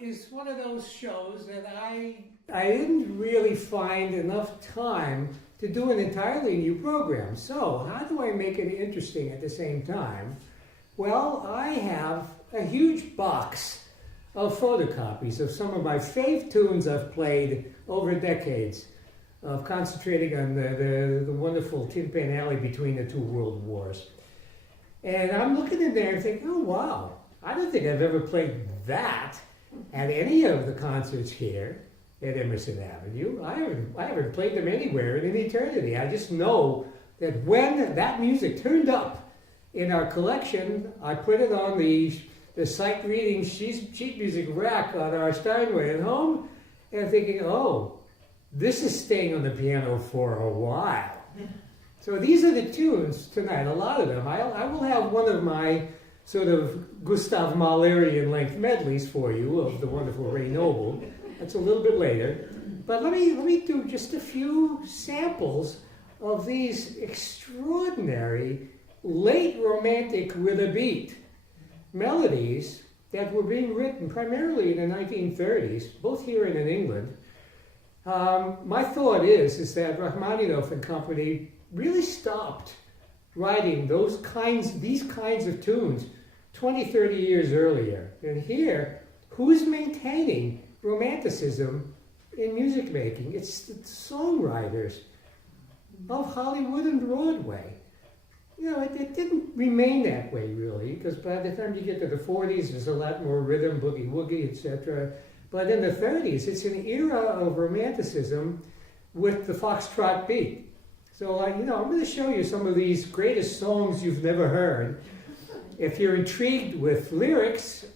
is one of those shows that I didn't really find enough time to do an entirely new program. So how do I make it interesting at the same time? Well, I have a huge box of photocopies of some of my fave tunes I've played over decades, of concentrating on the wonderful Tin Pan Alley between the two world wars. And I'm looking in there and thinking, oh wow, I don't think I've ever played that at any of the concerts here at Emerson Avenue. I haven't played them anywhere in an eternity. I just know that when that music turned up in our collection, I put it on the sight reading sheet music rack on our Steinway at home, and thinking, oh, this is staying on the piano for a while. So these are the tunes tonight, a lot of them. I will have one of my sort of Gustav Mahlerian length medleys for you of the wonderful Ray Noble. That's a little bit later. But let me do just a few samples of these extraordinary late romantic with a beat melodies that were being written primarily in the 1930s, both here and in England. My thought is that Rachmaninoff and company really stopped writing these kinds of tunes 20, 30 years earlier. And here, who's maintaining romanticism in music making? It's the songwriters of Hollywood and Broadway. You know, it didn't remain that way, really, because by the time you get to the 40s, there's a lot more rhythm, boogie-woogie, etc. But in the 30s, it's an era of romanticism with the foxtrot beat. So, I'm going to show you some of these greatest songs you've never heard. If you're intrigued with lyrics,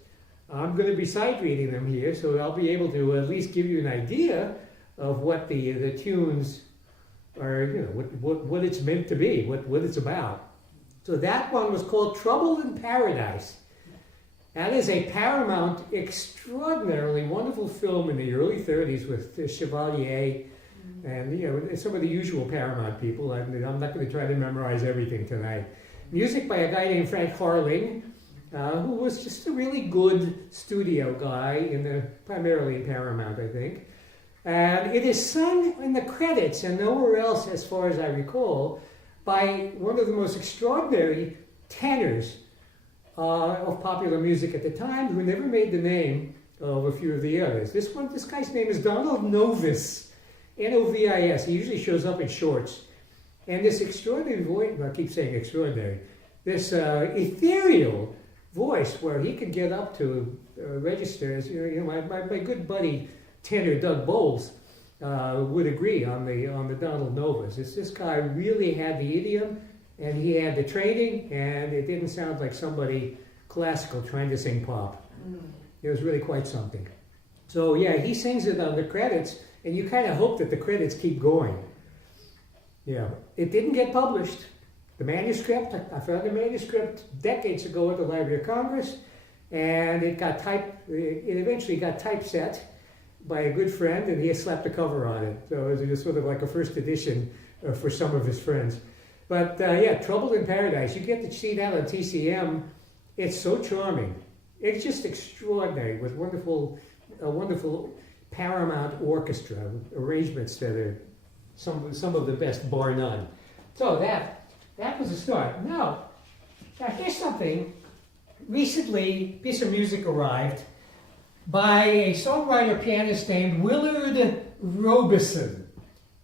I'm going to be sight reading them here, so I'll be able to at least give you an idea of what the tunes are, what it's meant to be, what it's about. So that one was called Trouble in Paradise. That is a Paramount, extraordinarily wonderful film in the early 30s with Chevalier and some of the usual Paramount people. I'm not going to try to memorize everything tonight. Music by a guy named Frank Harling, who was just a really good studio guy, primarily in Paramount, I think. And it is sung in the credits and nowhere else, as far as I recall, by one of the most extraordinary tenors of popular music at the time, who never made the name of a few of the others. This guy's name is Donald Novis, N-O-V-I-S. He usually shows up in shorts. And this extraordinary voice, I keep saying extraordinary, this ethereal voice where he could get up to registers. My good buddy tenor Doug Bowles would agree on the Donald Novis. This guy really had the idiom, and he had the training, and it didn't sound like somebody classical trying to sing pop. It was really quite something. So yeah, he sings it on the credits, and you kind of hope that the credits keep going. Yeah, it didn't get published. The manuscript, I found the manuscript decades ago at the Library of Congress, and it eventually got typeset by a good friend, and he slapped a cover on it. So it was sort of like a first edition for some of his friends. But yeah, Trouble in Paradise, you get to see that on TCM. It's so charming. It's just extraordinary with wonderful Paramount orchestra arrangements that are some of the best, bar none. So that was a start. Now here's something. Recently, a piece of music arrived by a songwriter pianist named Willard Robison.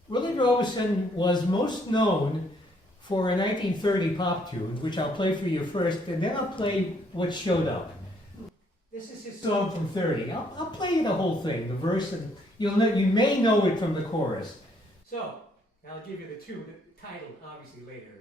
Willard Robison was most known for a 1930 pop tune, which I'll play for you first, and then I'll play what showed up. This is his song from 30. I'll play you the whole thing, the verse, and you may know it from the chorus. So, I'll give you the tune, the title, obviously, later.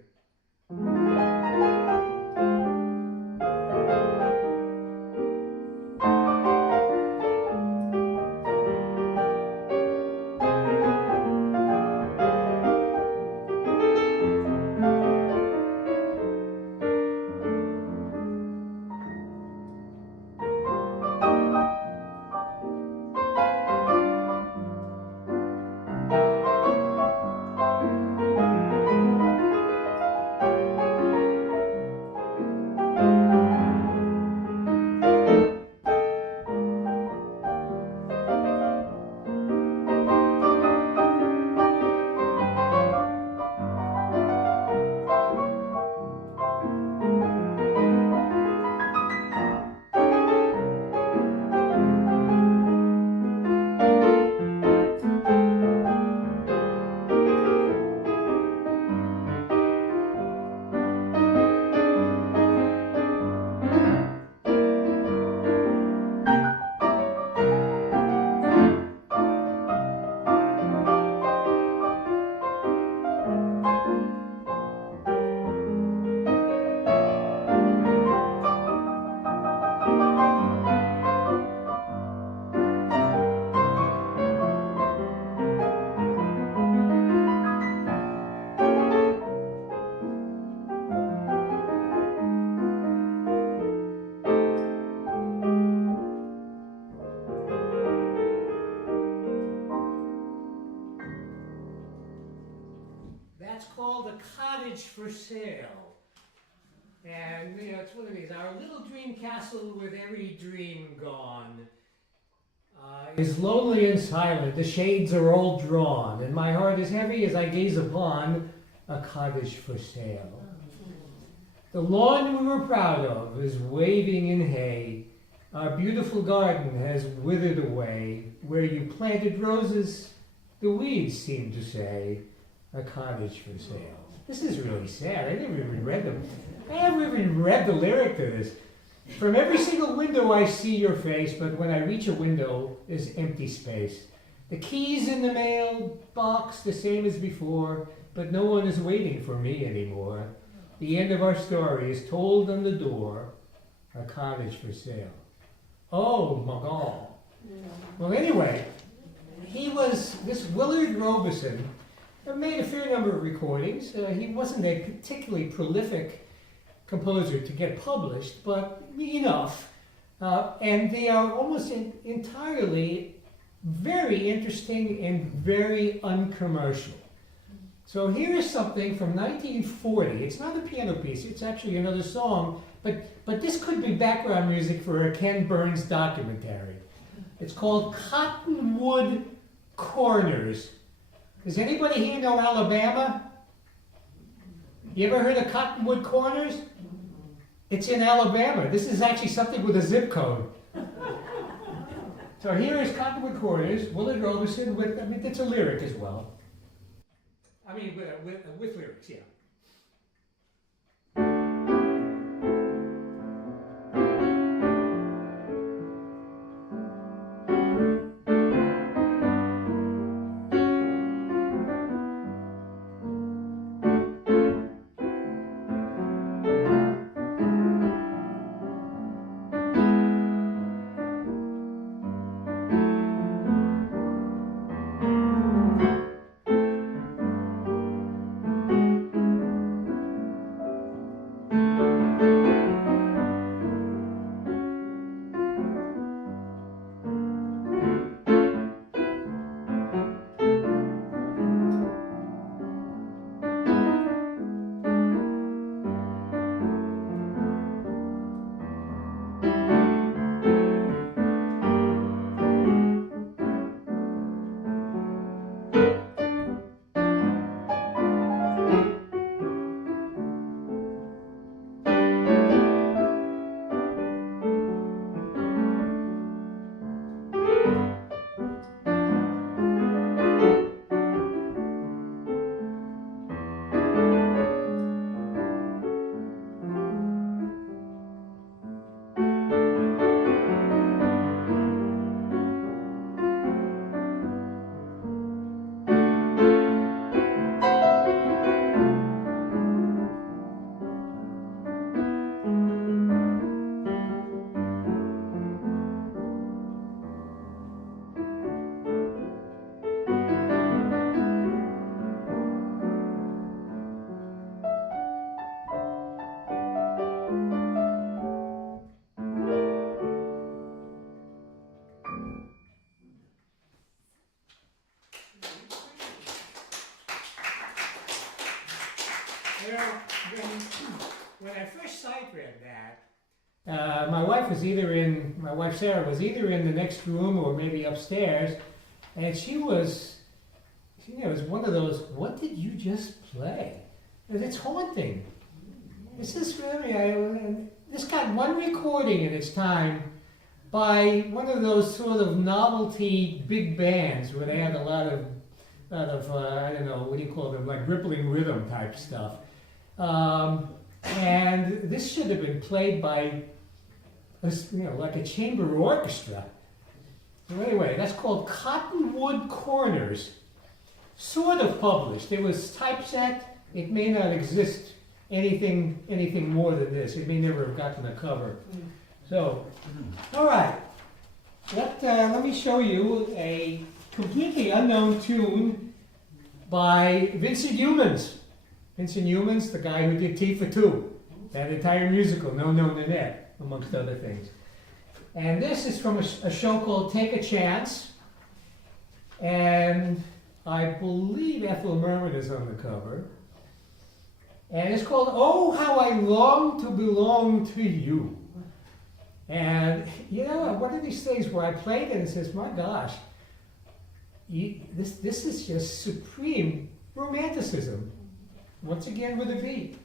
cottage for sale. And you know, it's one of these, our little dream castle with every dream gone. Is lonely and silent, the shades are all drawn, and my heart is heavy as I gaze upon a cottage for sale. The lawn we were proud of is waving in hay. Our beautiful garden has withered away. Where you planted roses, the weeds seem to say, a cottage for sale. This is really sad. I never even read them. I never even read the lyric to this. From every single window I see your face, but when I reach a window, there's empty space. The keys in the mail box, the same as before, but no one is waiting for me anymore. The end of our story is told on the door, a cottage for sale. Oh, my God. Well, anyway, this Willard Robison made a fair number of recordings. He wasn't a particularly prolific composer to get published, but enough. And they are almost entirely very interesting and very uncommercial. So here is something from 1940. It's not a piano piece, it's actually another song, but this could be background music for a Ken Burns documentary. It's called Cottonwood Corners. Does anybody here know Alabama? You ever heard of Cottonwood Corners? It's in Alabama. This is actually something with a zip code. So here is Cottonwood Corners, Willard Robison, it's a lyric as well. With lyrics, yeah. When I first sight read that, my wife Sarah was either in the next room or maybe upstairs, and she was one of those, what did you just play? And it's haunting. This is really, this got one recording in its time by one of those sort of novelty big bands where they had a lot of I don't know, what do you call them, like rippling rhythm type stuff. And this should have been played by, like a chamber orchestra. So anyway, that's called Cottonwood Corners. Sort of published. It was typeset. It may not exist anything more than this. It may never have gotten a cover. So, all right. Let me show you a completely unknown tune by Vincent Youmans. Vincent Youmans, the guy who did Tea for Two, that entire musical, No No Nanette, amongst other things. And this is from a show called Take a Chance, and I believe Ethel Merman is on the cover. And it's called Oh, How I Long to Belong to You. And, you know, one of these things where I played it and says, my gosh, this is just supreme romanticism. Once again with a beat.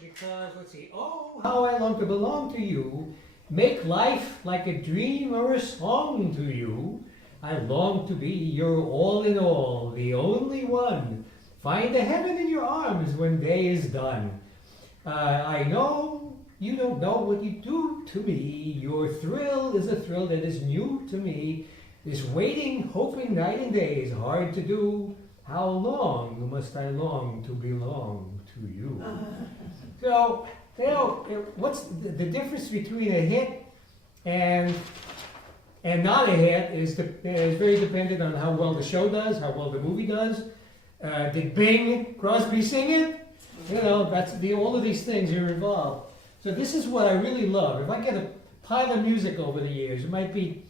Because, let's see, oh, how I long to belong to you, make life like a dream or a song to you. I long to be your all in all, the only one. Find a heaven in your arms when day is done. I know you don't know what you do to me. Your thrill is a thrill that is new to me. This waiting, hoping night and day is hard to do. How long must I long to belong to you? So, you know, what's the difference between a hit and not a hit is very dependent on how well the show does, how well the movie does. Did Bing Crosby sing it? You know, that's all of these things are involved. So this is what I really love. If I get a pile of music over the years, it might be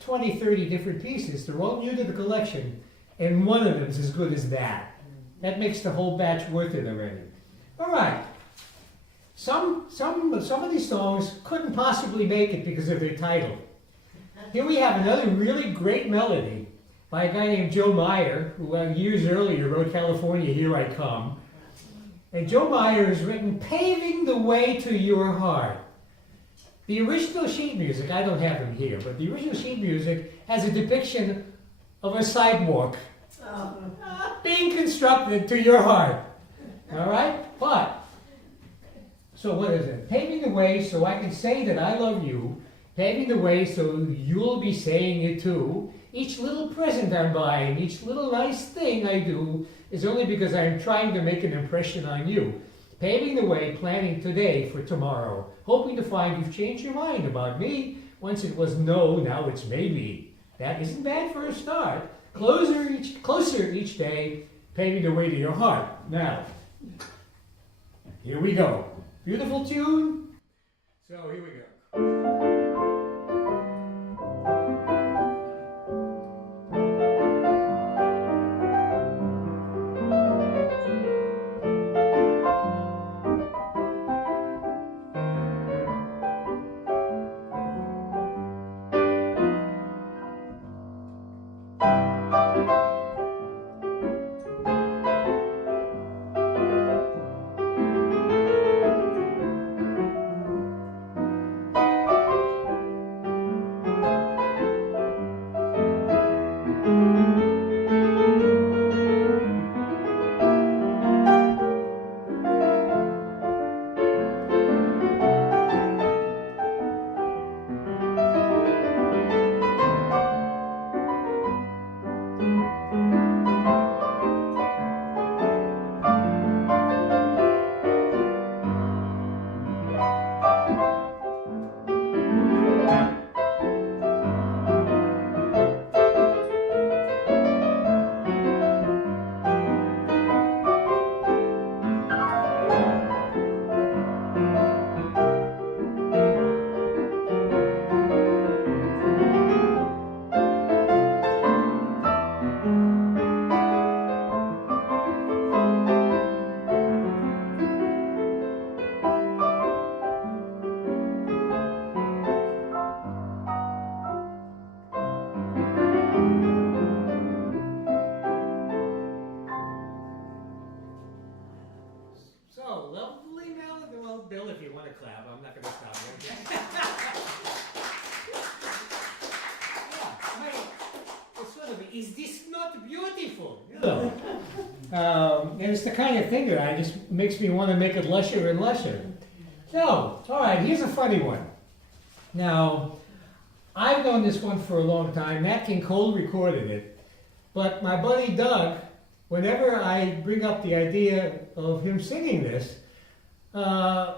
20, 30 different pieces. They're all new to the collection, and one of them is as good as that. That makes the whole batch worth it already. All right. Some of these songs couldn't possibly make it because of their title. Here we have another really great melody by a guy named Joe Meyer, who years earlier wrote California, Here I Come. And Joe Meyer has written Paving the Way to Your Heart. The original sheet music, I don't have them here, but the original sheet music has a depiction of a sidewalk being constructed to your heart. All right? So what is it? Paving the way so I can say that I love you. Paving the way so you'll be saying it too. Each little present I'm buying, each little nice thing I do is only because I'm trying to make an impression on you. Paving the way, planning today for tomorrow. Hoping to find you've changed your mind about me. Once it was no, now it's maybe. That isn't bad for a start. Closer each day, paving the way to your heart. Now, here we go. Beautiful tune. So here we go. a clap. I'm not going to stop you. Yeah, it's sort of, is this not beautiful? You know? And it's the kind of thing that I just makes me want to make it lusher and lusher. So, all right, here's a funny one. Now, I've known this one for a long time. Nat King Cole recorded it. But my buddy Doug, whenever I bring up the idea of him singing this, I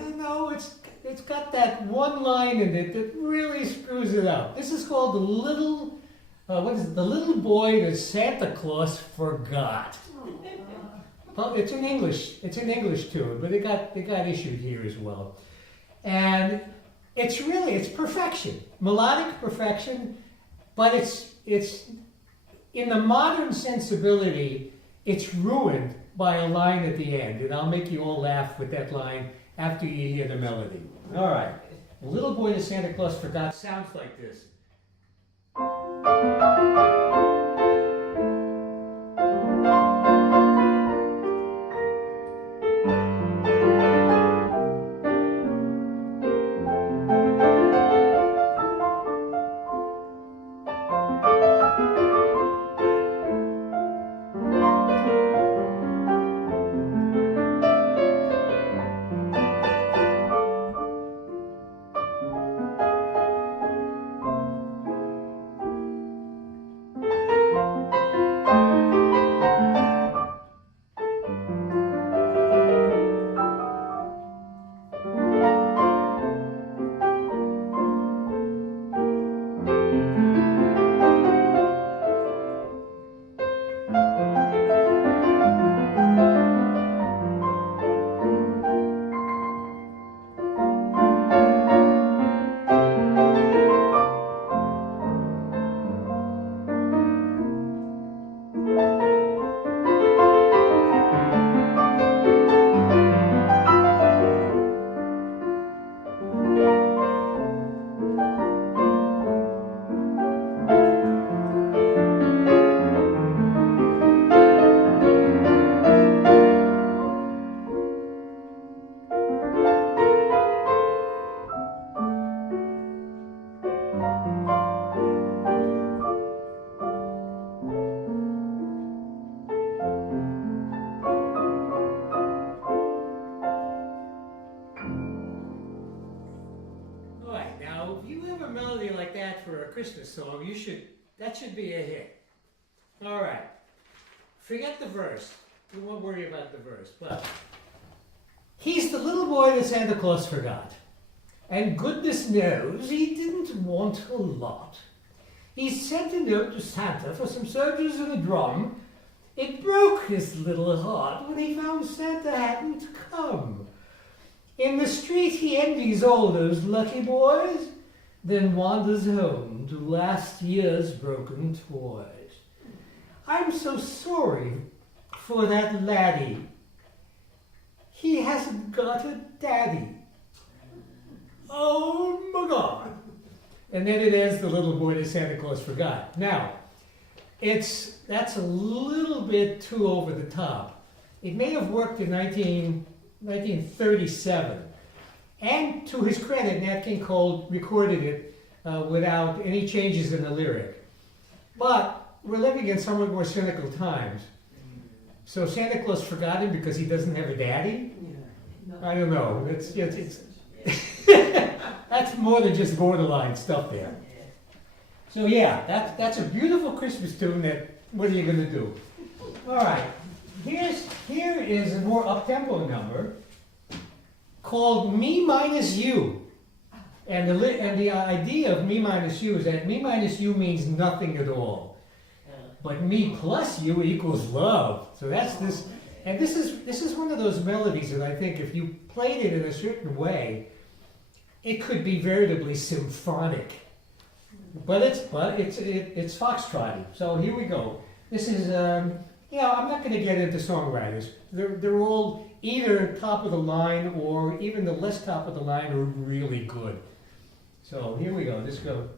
don't know, it's got that one line in it that really screws it up. This is called the little, the little boy that Santa Claus forgot. Well, it's an English tune, but it got issued here as well. And it's perfection, melodic perfection, but it's in the modern sensibility, it's ruined by a line at the end, and I'll make you all laugh with that line after you hear the melody. All right, the little boy that Santa Claus forgot sounds like this. Christmas song, that should be a hit. All right, forget the verse. We won't worry about the verse, but he's the little boy that Santa Claus forgot. And goodness knows he didn't want a lot. He sent a note to Santa for some soldiers and a drum. It broke his little heart when he found Santa hadn't come. In the street he envies all those lucky boys, then wanders home to last year's broken toys. I'm so sorry for that laddie. He hasn't got a daddy. Oh my God. And then it ends, the little boy that Santa Claus forgot. Now, that's a little bit too over the top. It may have worked in 1937. And to his credit, Nat King Cole recorded it without any changes in the lyric. But we're living in somewhat more cynical times. So Santa Claus forgot him because he doesn't have a daddy? I don't know. It's that's more than just borderline stuff there. So yeah, that's a beautiful Christmas tune that, what are you going to do? All right, here is a more up-tempo number called Me Minus You. And the idea of me minus you is that me minus you means nothing at all. But me plus you equals love. So that's this, and this is one of those melodies that I think if you played it in a certain way, it could be veritably symphonic. But it's foxtrotty. So here we go. This is I'm not going to get into songwriters. They're all either top of the line or even the less top of the line are really good. So here we go. Let's go.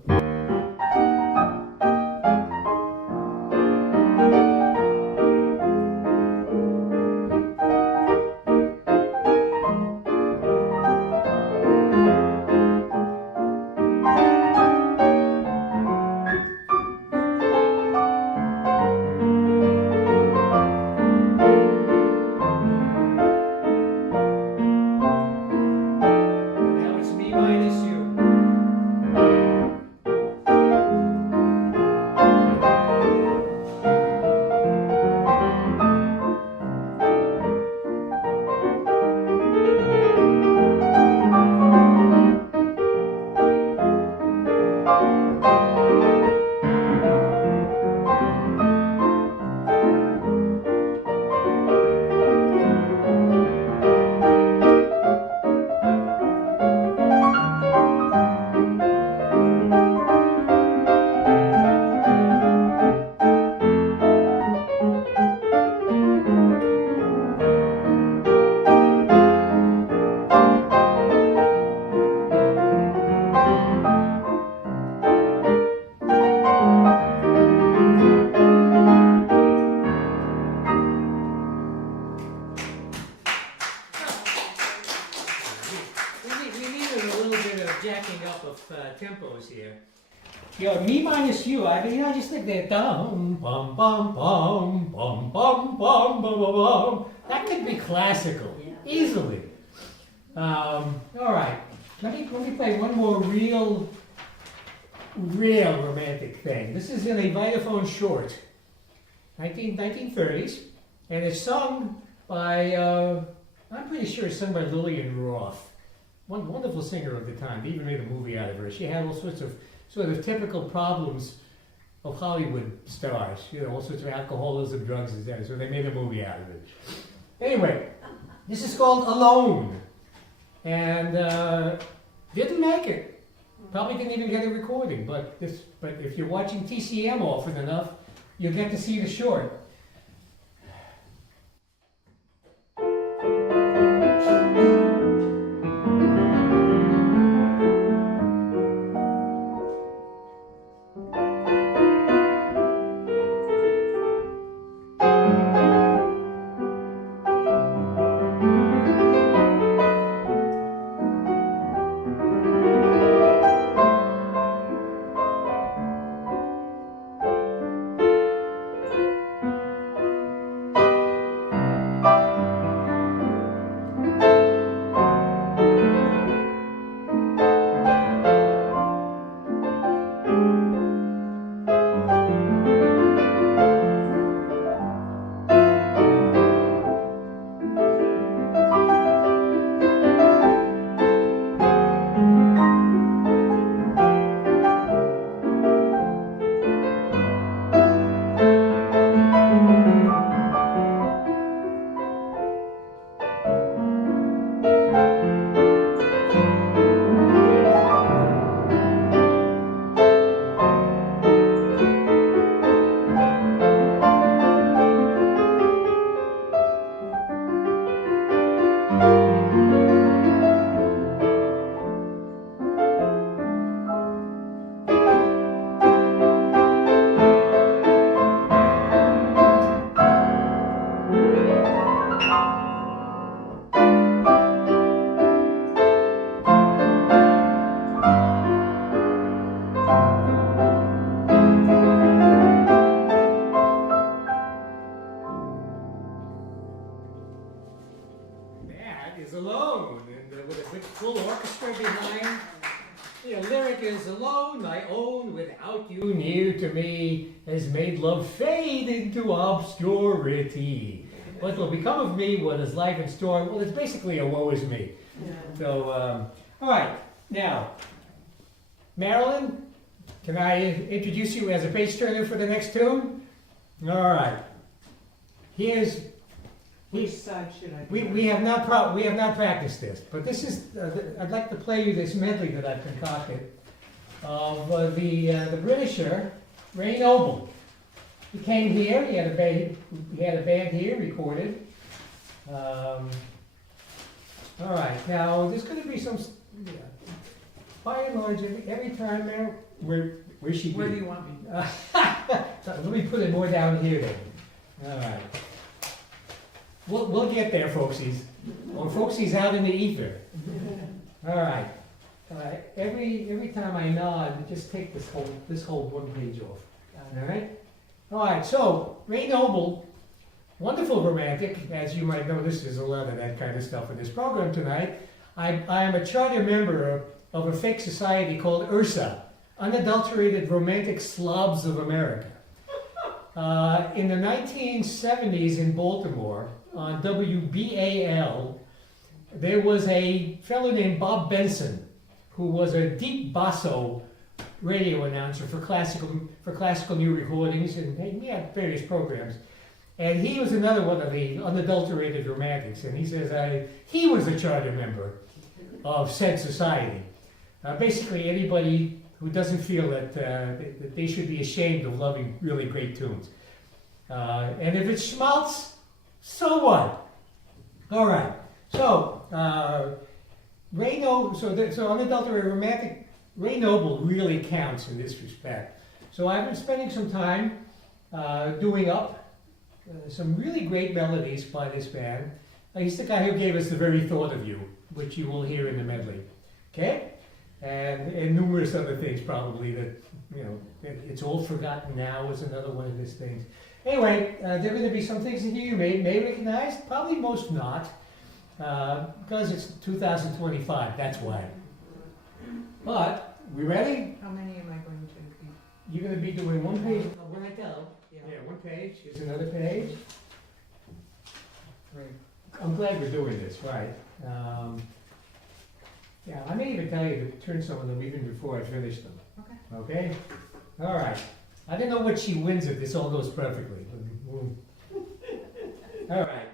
jacking up of tempos here. Me minus you, I mean, I just think that dum bum bum bum bum bum bum bum bum bum. That could be classical, easily. All right, let me play one more real romantic thing. This is in a Vitaphone short, 1930s, and it's sung by, I'm pretty sure it's sung by Lillian Roth, one wonderful singer of the time. They even made a movie out of her. She had all sorts of sort of typical problems of Hollywood stars, all sorts of alcoholism, drugs, etc. So they made a movie out of it. Anyway, this is called Alone, and didn't make it. Probably didn't even get a recording, but if you're watching TCM often enough, you'll get to see the short. What will become of me? What is life in store? Well, it's basically a woe is me. Yeah. So, all right. Now, Marilyn, can I introduce you as a page turner for the next tune? All right. Here's. Which side should I? We have not practiced this, but this is. I'd like to play you this medley that I've concocted of the Britisher Ray Noble. He came here. He had a band here recorded. All right. Now there's going to be some. By and large, every time there, where she? Where do you want me? Let me put it more down here then. All right. We'll get there, folksies. Or folksies out in the ether. All right. Every time I nod, just take this whole one page off. All right. All right, so Ray Noble, wonderful romantic. As you might notice, there's a lot of that kind of stuff in this program tonight. I am a charter member of a fake society called URSA, Unadulterated Romantic Slobs of America. In the 1970s in Baltimore, on WBAL, there was a fellow named Bob Benson, who was a deep basso radio announcer for classical new recordings, and he had various programs. And he was another one of the unadulterated romantics, and he says he was a charter member of said society. Basically, anybody who doesn't feel that they should be ashamed of loving really great tunes. And if it schmaltz, so what? All right. So Ray Noble, so unadulterated romantic. Ray Noble really counts in this respect. So I've been spending some time doing up some really great melodies by this band. He's the guy who gave us The Very Thought of You, which you will hear in the medley. Okay? and numerous other things probably that, you know, it's all forgotten now is another one of these things. Anyway, there are going to be some things that you may recognize, probably most not, because it's 2025, that's why. But, we ready? How many am I going to be? You're going to be doing one page when I tell. Yeah. Yeah, one page, here's another page. 3. I'm glad we're doing this, right. Yeah, I may even tell you to turn some of them even before I finish them. Okay. Okay? All right. I don't know what she wins if this all goes perfectly. All right.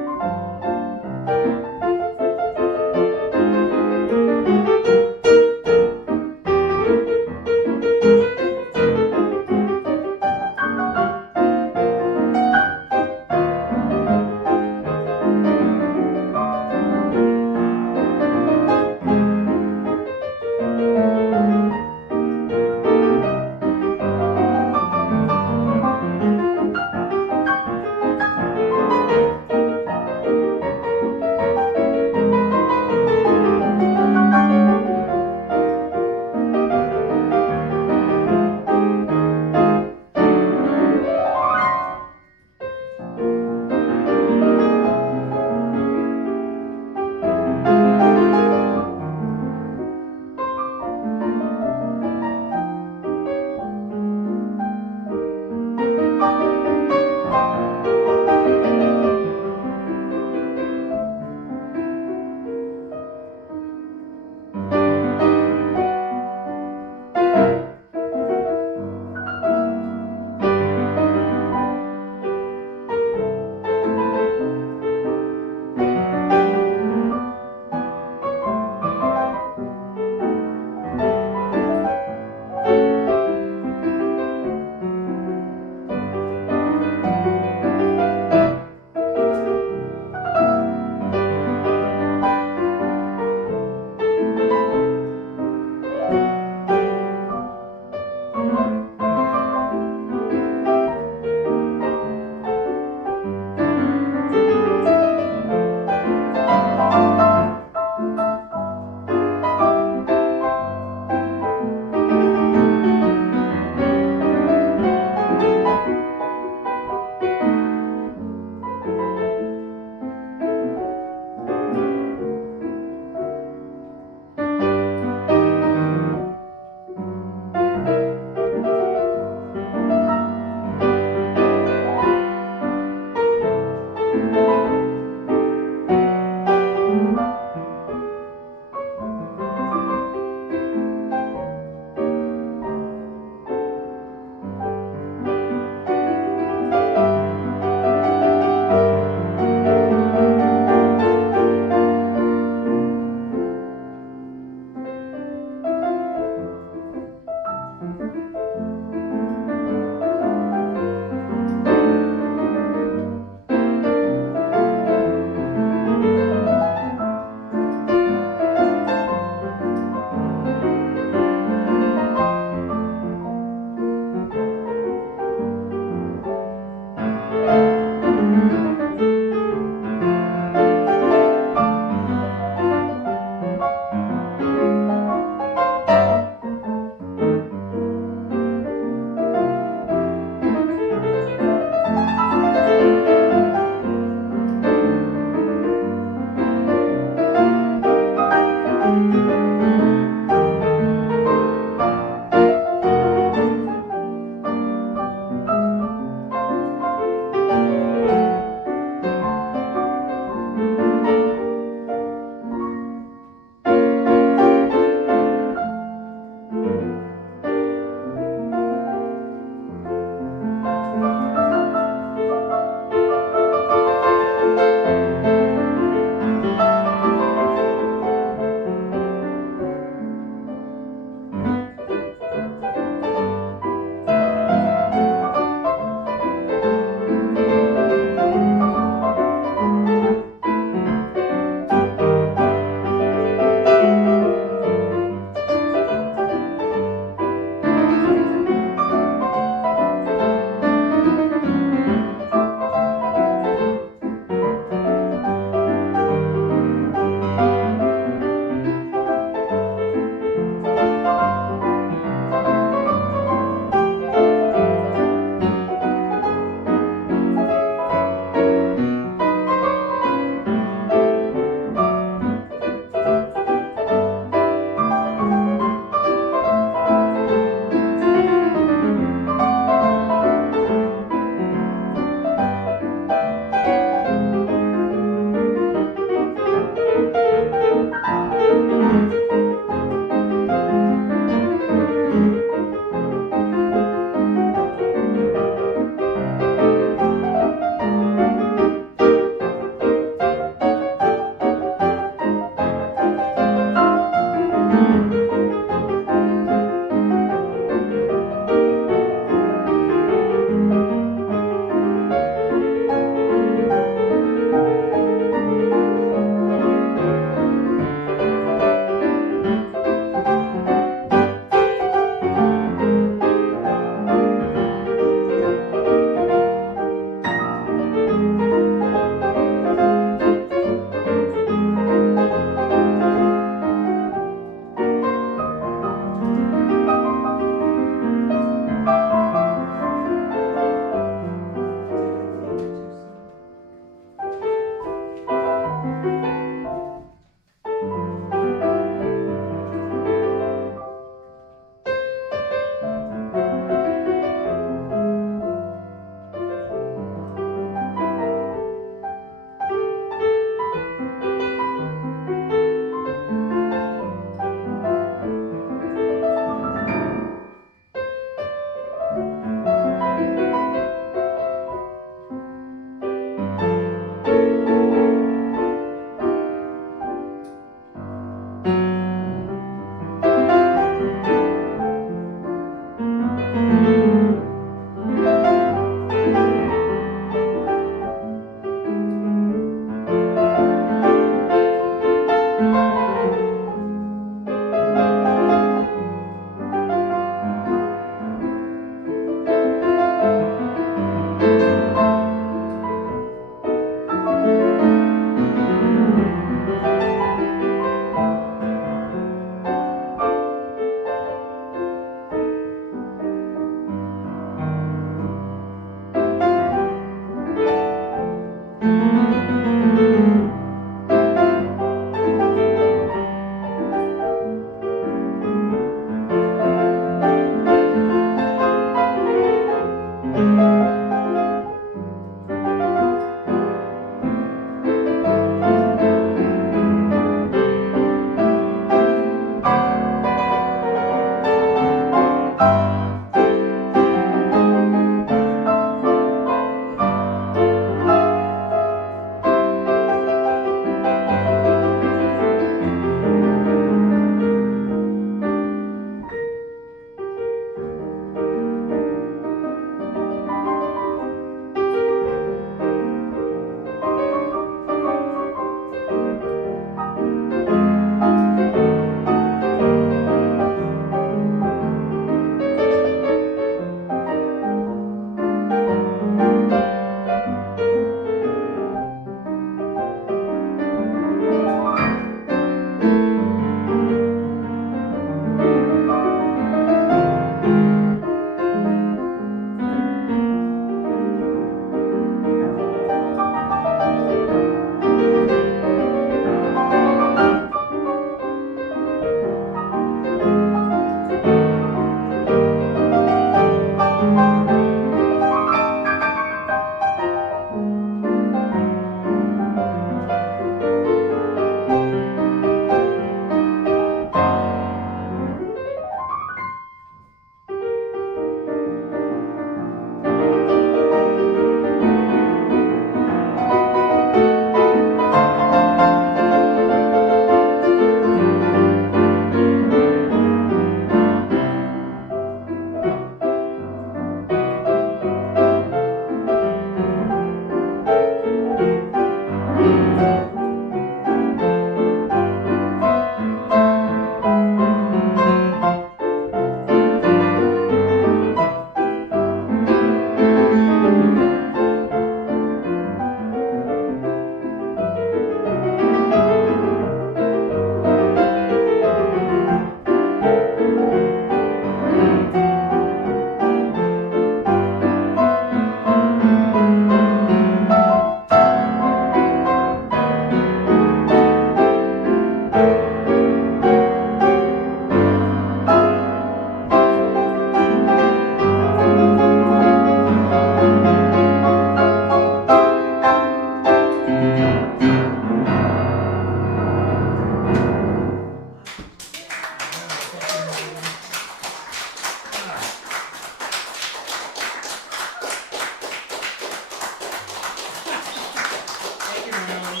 round.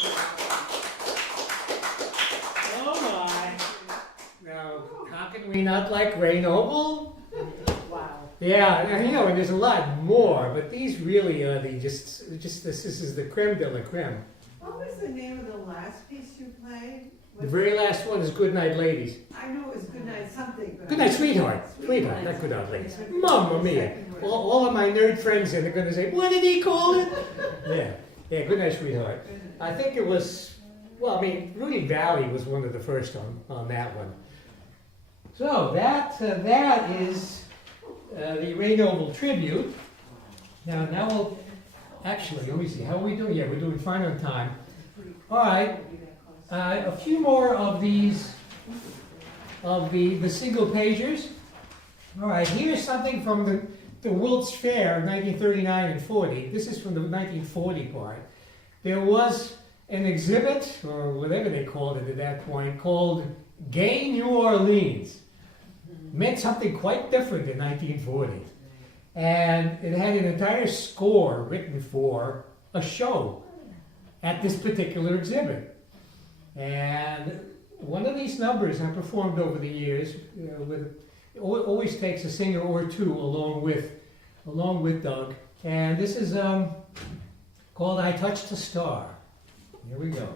Oh my. Now, how can we not like Ray Noble? Wow. Yeah, and there's a lot more, but these really are this is the creme de la creme. What was the name of the last piece you played? The very last one is Good Night Ladies. I know it was Good Night something, but... Good Night Sweetheart. Sweetheart, not Good Night Ladies. Mamma mia. All of my nerd friends are going to say, what did he call it? Yeah, Good Night Sweetheart. I think it was, Rudy Valley was one of the first on that one. So that is the Ray Noble tribute. Now we'll, actually, let me see, how are we doing? Yeah, we're doing fine on time. All right, a few more of these, of the single pagers. All right, here's something from the Wilt's Fair, 1939 and 40. This is from the 1940 part. There was an exhibit, or whatever they called it at that point, called Gay New Orleans. Meant something quite different in 1940. And it had an entire score written for a show at this particular exhibit. And one of these numbers I performed over the years, it always takes a singer or two along with Doug. And this is called I Touched a Star. Here we go.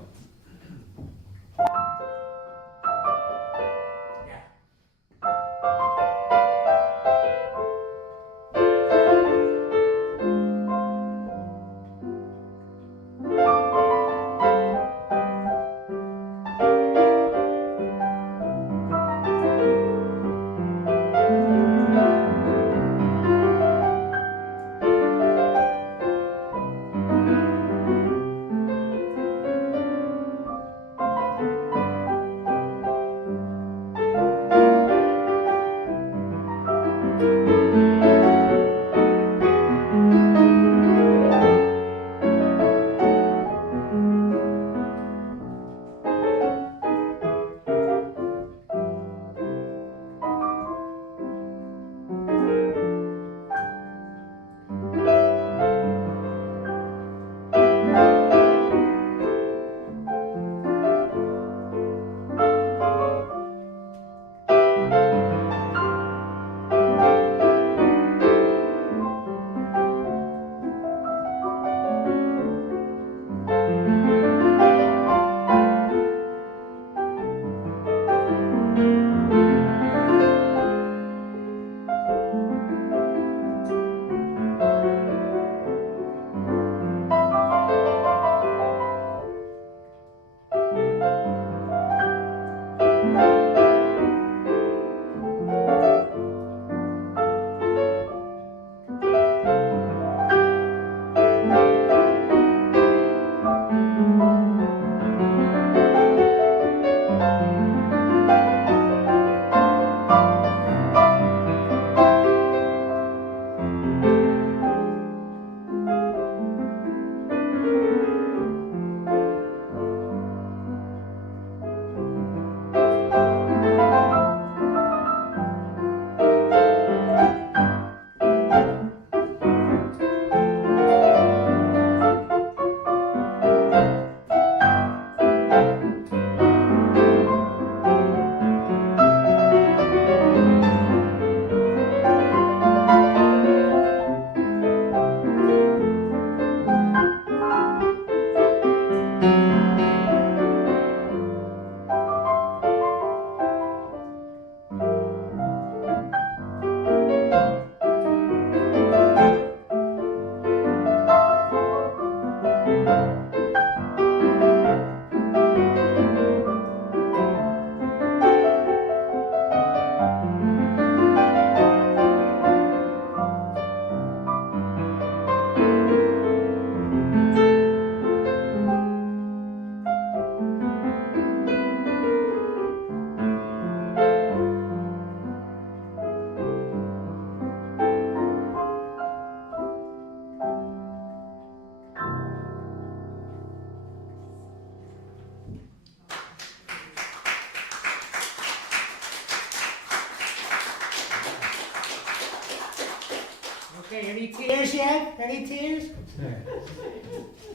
Okay, any tears yet? Any tears?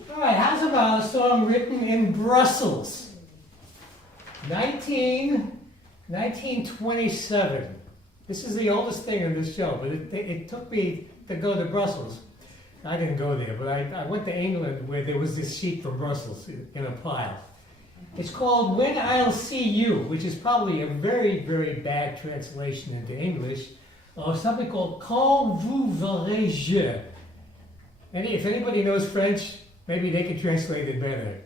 All right, how's about a song written in Brussels? 1927. This is the oldest thing in this show, but it took me to go to Brussels. I didn't go there, but I went to England where there was this sheet from Brussels in a pile. It's called When I'll See You, which is probably a very, very bad translation into English of something called Quand vous verrez je. And if anybody knows French, maybe they can translate it better.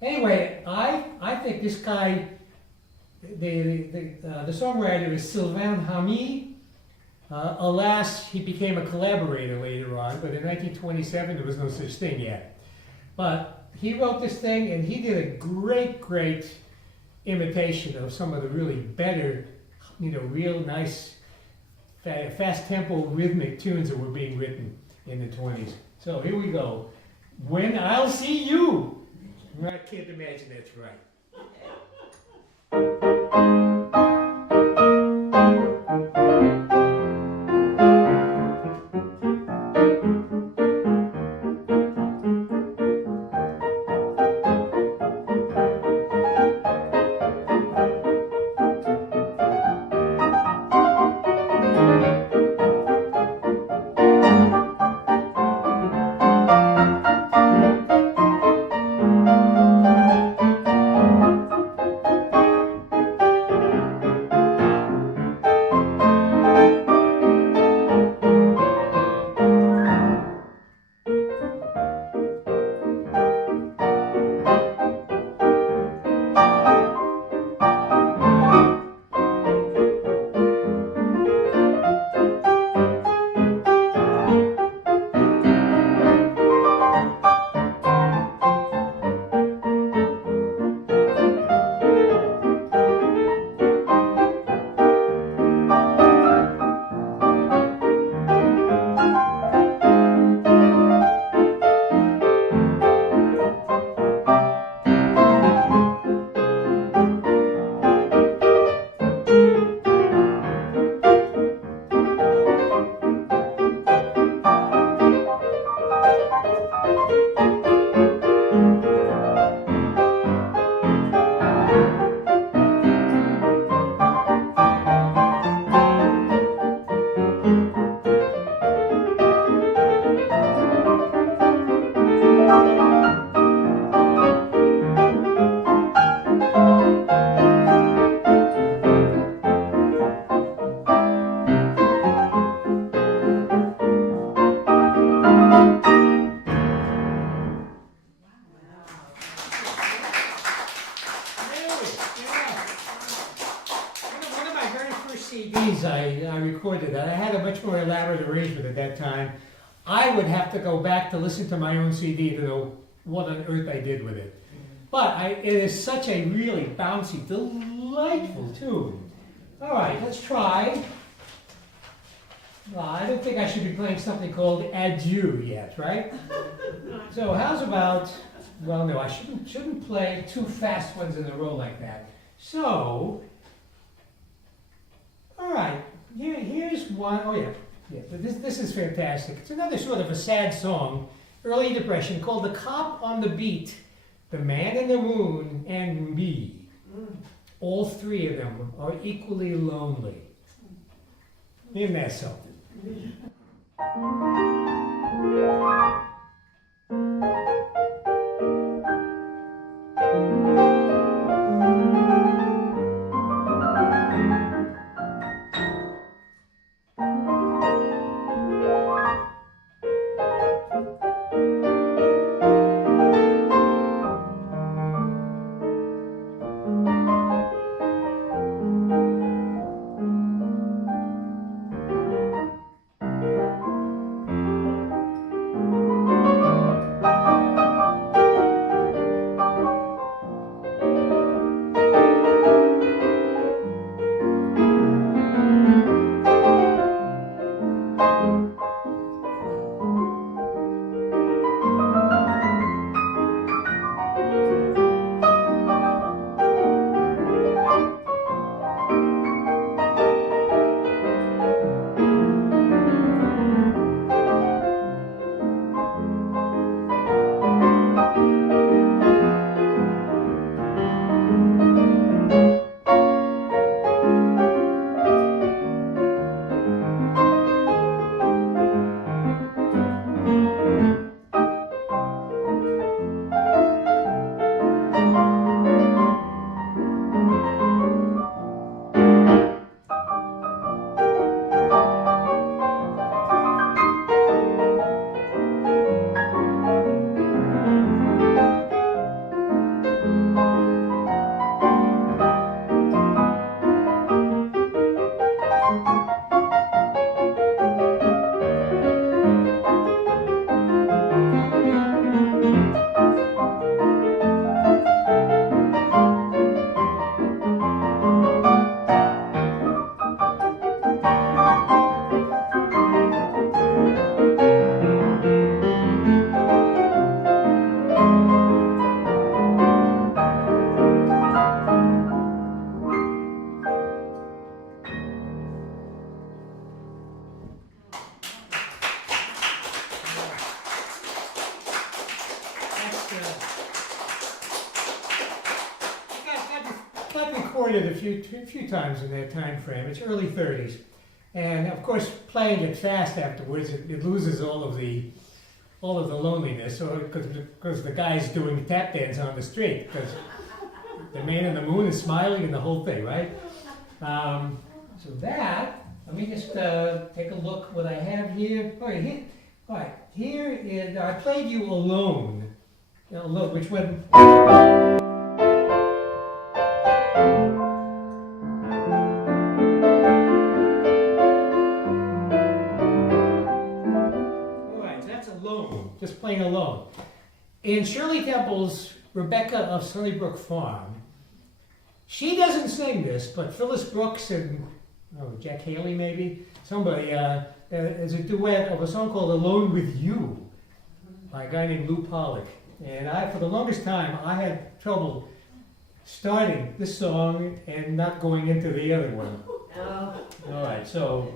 Anyway, I think this guy, the songwriter is Sylvain Hamy. Alas, he became a collaborator later on, but in 1927 there was no such thing yet. But he wrote this thing, and he did a great, great imitation of some of the really better, real nice, fast tempo rhythmic tunes that were being written in the 20s. So here we go. When I'll See You. I can't imagine that's right. CDs I recorded that. I had a much more elaborate arrangement at that time. I would have to go back to listen to my own CD to know what on earth I did with it. But it is such a really bouncy, delightful tune. All right, let's try. Well, I don't think I should be playing something called Adieu yet, right? So how's about, well, no, I shouldn't play two fast ones in a row like that. So, all right, here's one. Oh yeah, this is fantastic. It's another sort of a sad song, early Depression, called The Cop on the Beat, The Man in the Moon, and Me. All three of them are equally lonely. Isn't that something? recorded a few times in that time frame. It's early 30s. And of course, playing it fast afterwards, it loses all of the loneliness, because the guy's doing tap dance on the street, because the man in the moon is smiling and the whole thing, right? So that, let me just take a look what I have here. All right, here is, I played you Alone. Alone, which one? Just playing Alone. In Shirley Temple's Rebecca of Sunnybrook Farm, she doesn't sing this, but Phyllis Brooks and Jack Haley maybe, somebody, is a duet of a song called Alone with You by a guy named Lou Pollock. And for the longest time, I had trouble starting this song and not going into the other one. All right, so.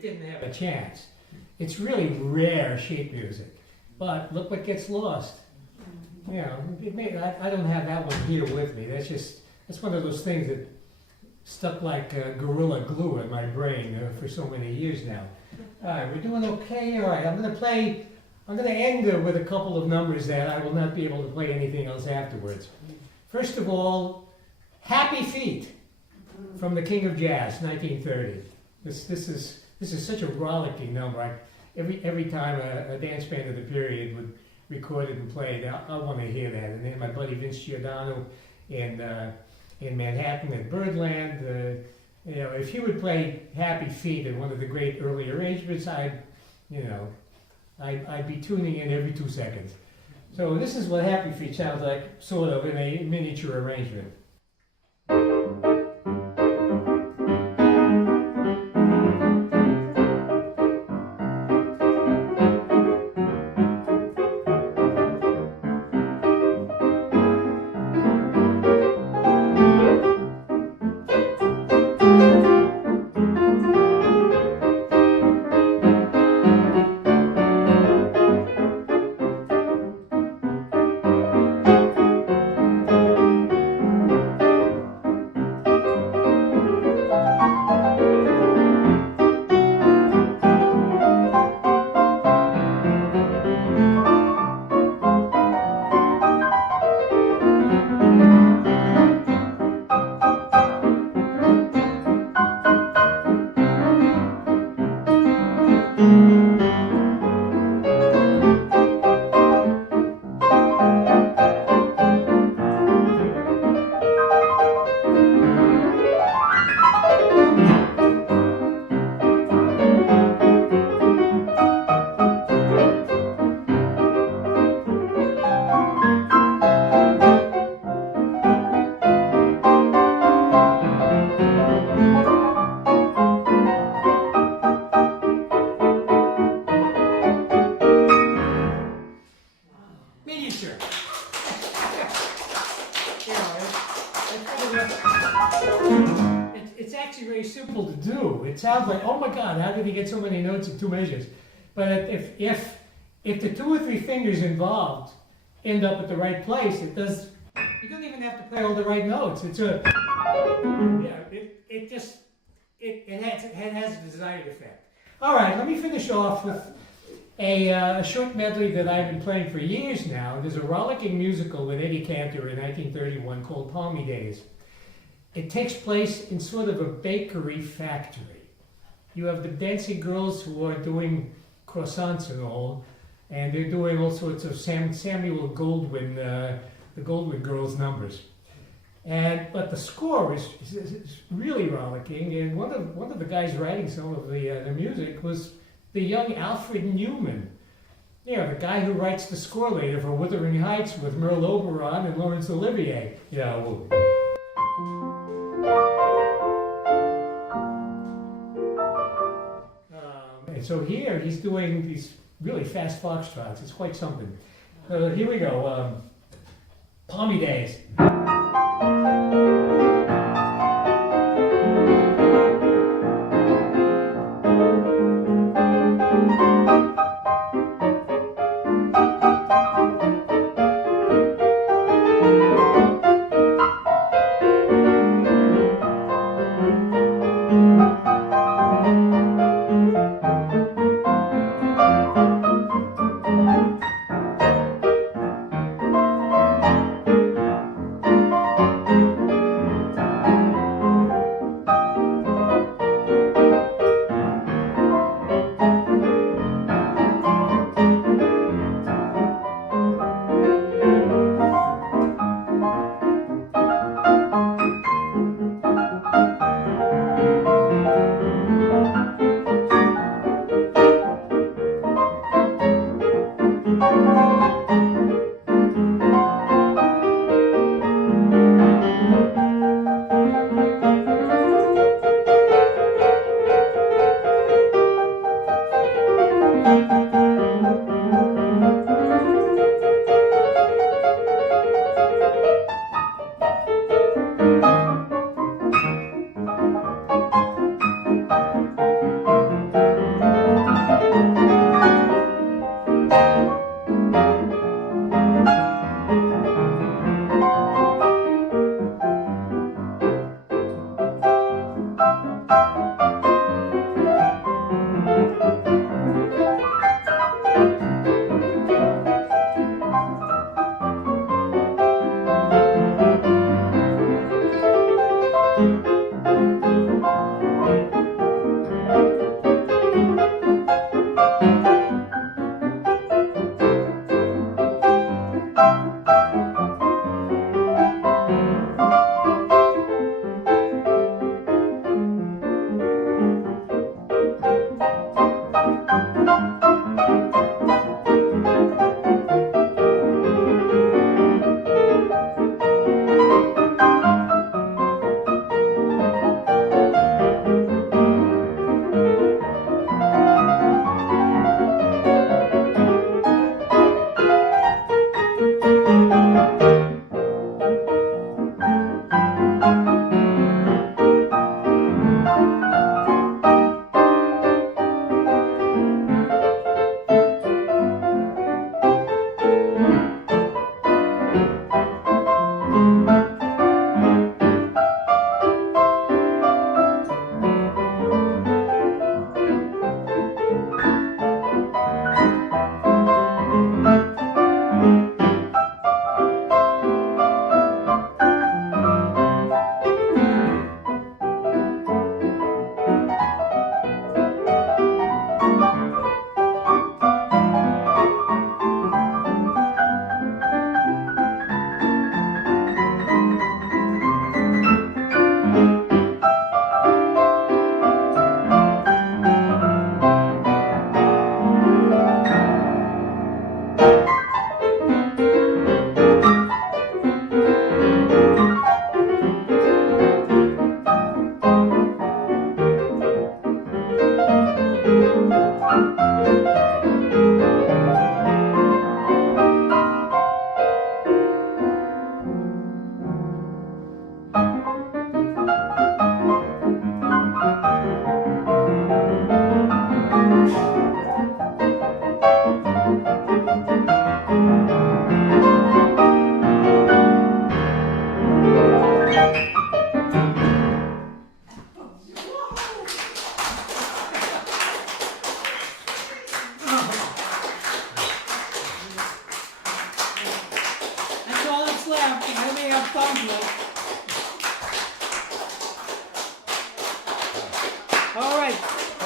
Didn't have a chance. It's really rare sheet music, but look what gets lost. You know, I don't have that one here with me. That's one of those things that stuck like gorilla glue in my brain for so many years now. All right, we're doing okay. All right, I'm going to end with a couple of numbers that I will not be able to play anything else afterwards. First of all, Happy Feet from the King of Jazz, 1930. This is such a rollicking number. Every time a dance band of the period would record it and play it, I want to hear that. And then my buddy Vince Giordano in Manhattan at Birdland, if he would play Happy Feet in one of the great early arrangements, I'd be tuning in every 2 seconds. So this is what Happy Feet sounds like, sort of, in a miniature arrangement. it's actually very simple to do. It sounds like, oh my God, how did he get so many notes in 2 measures? But if the 2 or 3 fingers involved end up at the right place, it does. You don't even have to play all the right notes. It's a it has the desired effect. All right, let me finish off with a short medley that I've been playing for years now. There's a rollicking musical with Eddie Cantor in 1931 called PALMY DAYS. It takes place in sort of a bakery factory. You have the dancing girls who are doing croissants and all, and they're doing all sorts of Samuel Goldwyn, the Goldwyn Girls numbers. But the score is really rollicking, and one of the guys writing some of the music was the young Alfred Newman. You know, the guy who writes the score later for Wuthering Heights with Merle Oberon and Laurence Olivier. Yeah, well. And so here he's doing these really fast foxtrots. It's quite something. Here we go. Palmy Days.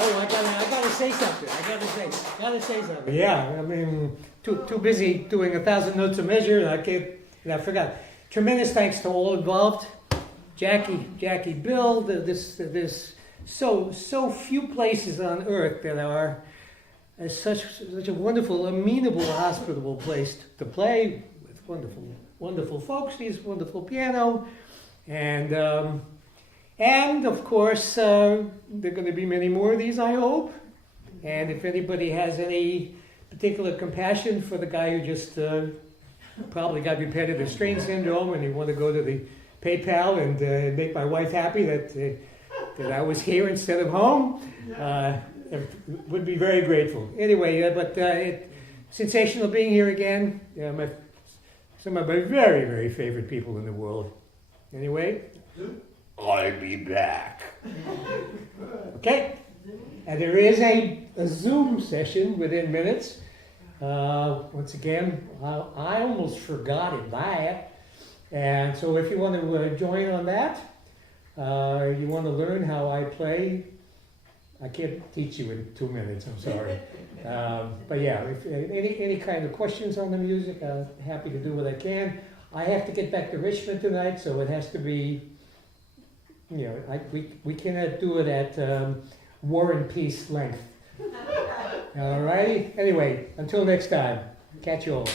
Oh, I gotta say something. I gotta say something. Yeah, I mean, too busy doing 1,000 notes a measure, and I forgot. Tremendous thanks to all involved. Jackie, Bill. There's so few places on earth that are such a wonderful, amenable, hospitable place to play with wonderful folks. These wonderful piano, and of course there are going to be many more of these, I hope. And if anybody has any particular compassion for the guy who just probably got repetitive strain syndrome, and you want to go to the PayPal and make my wife happy that I was here instead of home, would be very grateful. Anyway, sensational being here again. Some of my very, very favorite people in the world. Anyway, I'll be back. Okay, and there is a Zoom session within minutes. Once again, I almost forgot it that. And so if you want to join on that, you want to learn how I play, I can't teach you in 2 minutes, I'm sorry. But yeah, if any kind of questions on the music, I'm happy to do what I can. I have to get back to Richmond tonight, so it has to be, we cannot do it at War and Peace length. All righty? Anyway, until next time, catch you all.